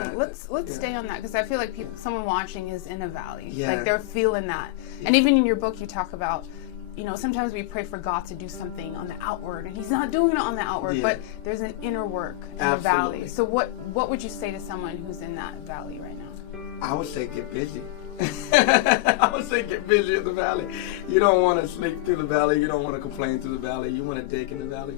Let's stay on that, because I feel like someone watching is in a valley. Yeah. Like they're feeling that. And even in your book, you talk about, sometimes we pray for God to do something on the outward, and He's not doing it on the outward, but there's an inner work in the valley. So what would you say to someone who's in that valley right now? I would say get busy. I would say get busy in the valley. You don't want to sleep through the valley. You don't want to complain through the valley. You want to dig in the valley.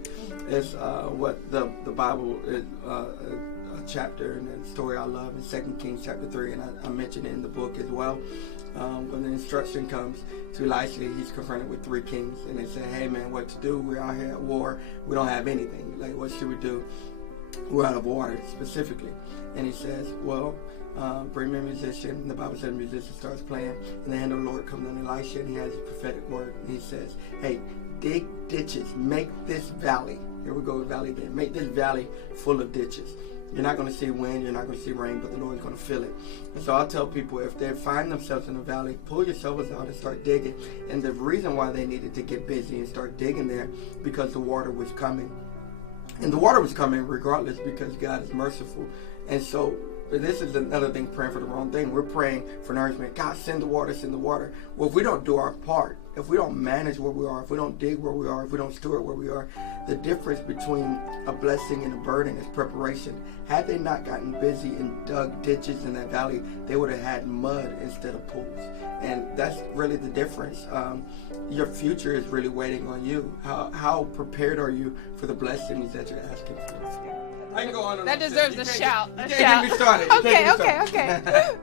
It's what the Bible is, a chapter and a story I love in 2 Kings chapter 3, and I mentioned it in the book as well. When the instruction comes to Elisha, he's confronted with 3 kings, and they say, hey man, what to do? We're out here at war. We don't have anything. Like, what should we do? We're out of water specifically. And he says, well, bring me a musician. And the Bible says the musician starts playing, and the hand of the Lord comes on Elisha, and he has a prophetic word, and he says, hey, dig ditches, make this valley, here we go with valley again, make this valley full of ditches. You're not going to see wind, you're not going to see rain, but the Lord's going to fill it. And so I'll tell people, if they find themselves in a valley, pull your shovels out and start digging. And the reason why they needed to get busy and start digging there, because the water was coming. And the water was coming regardless, because God is merciful. And so this is another thing, praying for the wrong thing. We're praying for nourishment. God, send the water, send the water. Well, if we don't do our part, if we don't manage where we are, if we don't dig where we are, if we don't steward where we are, the difference between a blessing and a burden is preparation. Had they not gotten busy and dug ditches in that valley, they would have had mud instead of pools. And that's really the difference. Your future is really waiting on you. How prepared are you for the blessings that you're asking for? I can go on and that deserves a shout. You can't get me started. Okay.